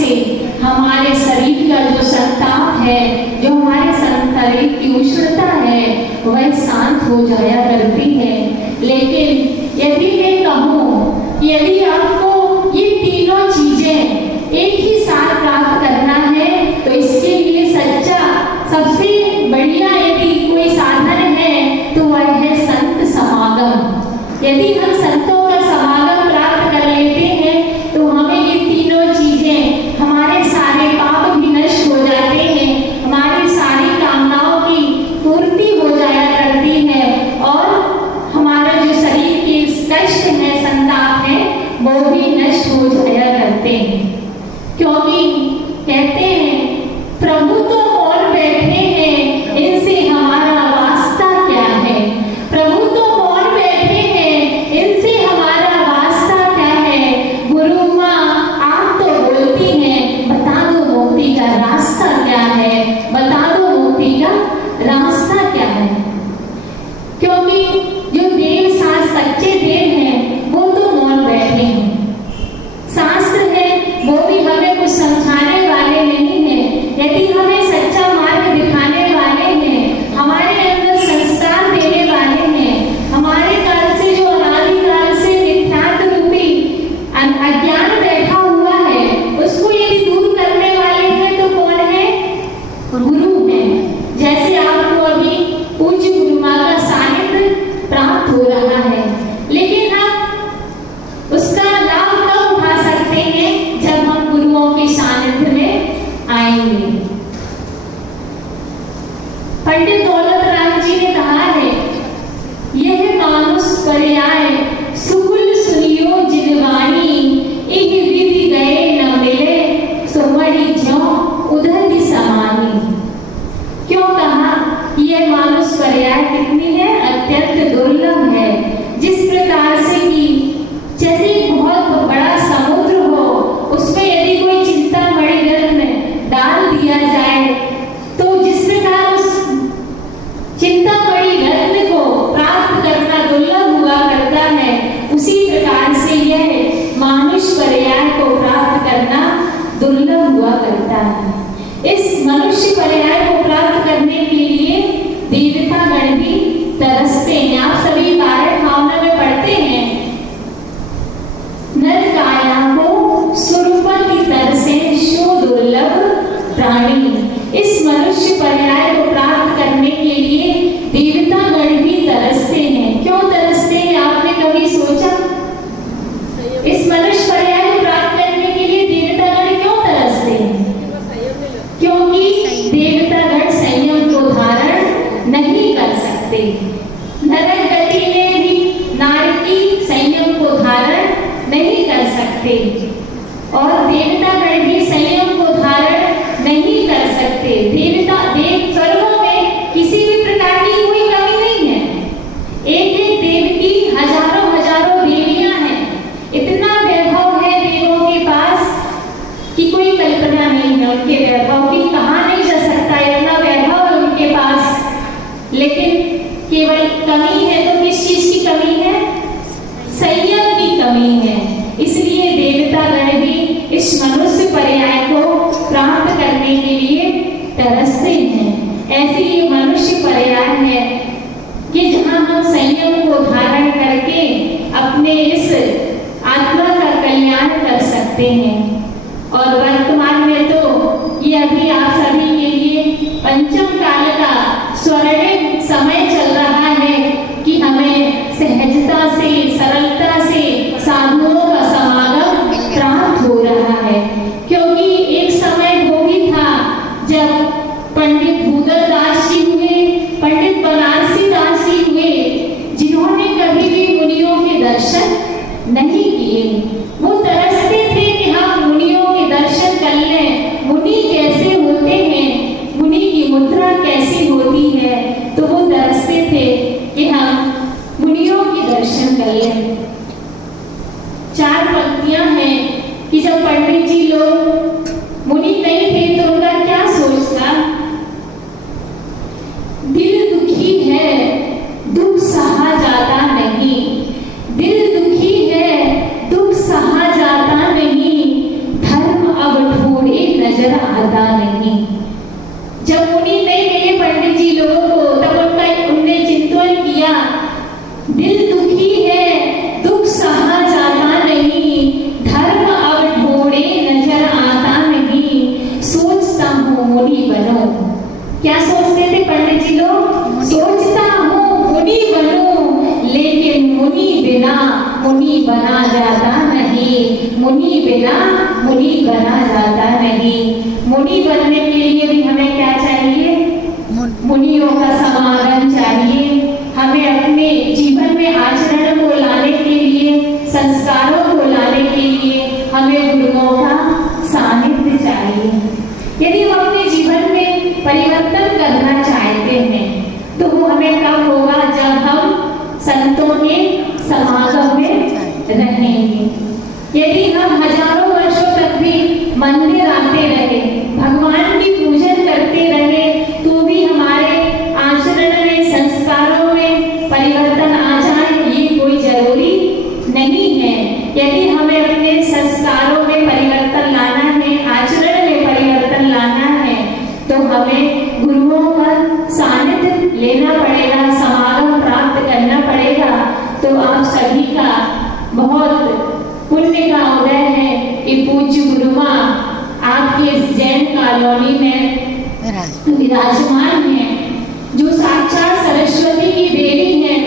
से हमारे शरीर का जो संताप है, जो हमारे शरीर की उष्णता है, वह शांत हो जाया करती है। लेकिन यदि मैं कहूँ, यदि आपको ये तीनों चीजें एक ही साथ प्राप्त करना है, तो इसके लिए सच्चा सबसे बढ़िया यदि कोई साधन है तो वह है संत समागम। यदि हम संतों का समागम प्राप्त कर लेते हैं तो हमें ये तीनों चीजें, हमारे सारे पाप भी नष्ट हो जाते हैं, हमारी सारी कामनाओं की पूर्ति हो जाया करती है, और हमारा जो शरीर के कष्ट है, संताप है, वो भी नष्ट हो जाया करते हैं। क्योंकि कहते हैं प्रभु तो मौन बैठे हैं, इनसे हमारा वास्ता क्या है। प्रभु तो मौन बैठे हैं, इनसे हमारा वास्ता क्या है। गुरु माँ आप तो बोलती हैं, बता दो मुक्ति का रास्ता क्या है, बता दो मुक्ति का रास्ता क्या है। क्योंकि जो देव सच्चे देव हैं वो तो मौन बैठे हैं। शास्त्र है वो भी हमें कुछ समझाने वाले नहीं है। यदि हमें सच्चा मार्ग दिखाने वाले हैं, हमारे अंदर संस्कार देने वाले हैं, हमारे काल से जो अनादिकाल से मिथ्यात्व रूपी अज्ञान बैठा हुआ है, उसको यदि दूर करने वाले हैं तो कौन है? गुरु है। जैसे आपको अभी पूज्य गुरु माँ का सानिध्य प्राप्त हो रहा है, लेकिन हम उसका लाभ कब उठा सकते हैं? जब हम गुरुओं के सानिध्य में आएंगे। पंडित दौलत राम जी ने कहा है, यह मानुष पर्याय सुकुल सुनियो जिनवानी, इह विधि गए न मिले सुमणि ज्यों उदधि समानी। क्यों कहा? यह मानुष पर्याय कितनी है? अत्यंत दुर्लभ है। जिस प्रकार से कि जैसे बहुत बड़ा समुद्र हो, उसमें यदि कोई चिंतामणि जल में डाल दिया जाए तो जिस प्रकार उस चिंतामणि रत्न को प्राप्त करना दुर्लभ हुआ करता है, उसी प्रकार से यह मानुष पर्याय को प्राप्त करना दुर्लभ हुआ करता है। इस मनुष्य पर्याय को प्राप्त करने के लिए देवतागण भी तरसते हैं। आप सभी 12 भावना में पढ़ते हैं, नर काया को सुरूपा की तरसे शो दुर्लभ प्राणी। इस मनुष्य पर्याय को प्राप्त करने के लिए देवतागण भी तरसते हैं। क्यों तरसते हैं? आपने कभी सोचा? इस मनुष्य पर्याय को प्राप्त करने के लिए देवतागण क्यों तरसते हैं? क्योंकि देवतागण संयम को धारण नहीं कर सकते। नरक गति में भी नारकी संयम को धारण नहीं कर सकते, और देवतागण भी संयम को धारण नहीं कर सकते। देव स्वर्गों में किसी भी प्रकार की कोई कमी नहीं है। एक एक देव की हजारों हजारों देवियां हैं। इतना वैभव है देवों के पास कि कोई कल्पना नहीं है उनके वैभव की, कहा नहीं जा सकता। इतना वैभव है उनके पास, लेकिन केवल कमी है तो किस चीज की कमी है? संयम की कमी है। इसलिए देवतागण भी इस मनुष्य पर्याय को प्राप्त करने के लिए तरसते हैं। ऐसे ये मनुष्य पर्याय है कि जहाँ हम संयम को धारण करके अपने इस आत्मा का कल्याण कर सकते हैं। और वर्तमान में तो ये अभी आप सभी के लिए पंचम काल का स्वर्णिम समय चल रहा है कि हमें सहजता से, सरलता से साधुओं का समागम प्राप्त हो रहा है। क्योंकि एक समय वो भी था जब पंडित भूदल दास जी हुए, पंडित बनारसी दास जी हुए, जिन्होंने कभी भी मुनियों के दर्शन नहीं किए। वो तरसते थे कि हम मुनियों के दर्शन कर लें, मुनि कैसे होते हैं, मुनि की मुद्रा कैसी होती है। तो वो तरसते थे कि हम मुनियों के दर्शन कर लें। 4 पंक्तियां हैं कि जब पंडित जी लोग मुनि नहीं थे तो उनका क्या सोच था? दिल दुखी है, दुख सहा जाता नहीं। दिल दुखी है, दुख सहा जाता नहीं। धर्म अब नजर आता नहीं। जब मुनि नहीं मिले पंडित जी लोगों को, तब उनने चिंतन किया, दिल दुखी है, दुख सहा जाता नहीं, धर्म अब ढूंढे नजर आता नहीं, सोचता हूँ मुनि बनो। क्या सोचते थे पंडित जी लोग? सोचता हूँ मुनि बनूं, लेकिन मुनि बिना मुनि बना जाता नहीं, मुनि बिना मुनि बना जाता नहीं। मुनि बनने के लिए भी हमें क्या चाहिए? मुनियों का समागम चाहिए। हमें अपने जीवन में आचरण को लाने के लिए, संस्कारों को लाने के लिए हमें गुरुओं का सानिध्य चाहिए। यदि हम अपने जीवन में परिवर्तन करना चाहते हैं तो वो हमें कब होगा? जब हम संतों के समागम में रहेंगे। यदि हम हजारों वर्षों तक भी मंदिर आते रहे, भगवान की पूजन करते रहे, तो भी हमारे आचरण में, संस्कारों में परिवर्तन आ जाए, ये कोई जरूरी नहीं है। यदि हमें अपने संस्कारों में परिवर्तन लाना है, आचरण में परिवर्तन लाना है, तो हमें गुरुओं का सानिध्य लेना पड़ेगा, समागम प्राप्त करना पड़ेगा। तो आप सभी का बहुत पुण्य का उदय है कि पूज्य गुरुमा आपके इस जैन कॉलोनी में विराजमान है, जो साक्षात सरस्वती की देवी है,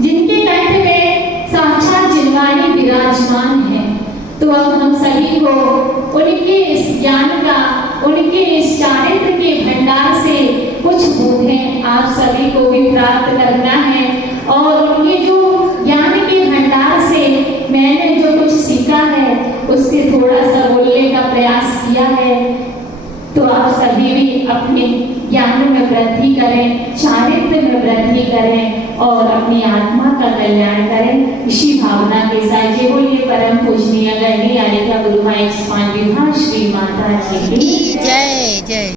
जिनके कंठ में साक्षात जिनवाणी विराजमान है। तो अब हम सभी को उनके इस ज्ञान का, उनके इस चारित्र के भंडार से कुछ बूंदें आप सभी को भी प्राप्त करना है। और उनके जो ज्ञान के भंडार से मैंने जो कुछ सीखा है, उससे थोड़ा सा बोलने का प्रयास किया है। तो आप सभी भी अपने ज्ञान में वृद्धि करें, चारित्र में वृद्धि करें और अपनी आत्मा का कल्याण करें। इसी भावना के साथ ये बोलिए परम पूजनीय गणनीय आलिका गुरु माई स्वामी श्री माता जी की जय जय।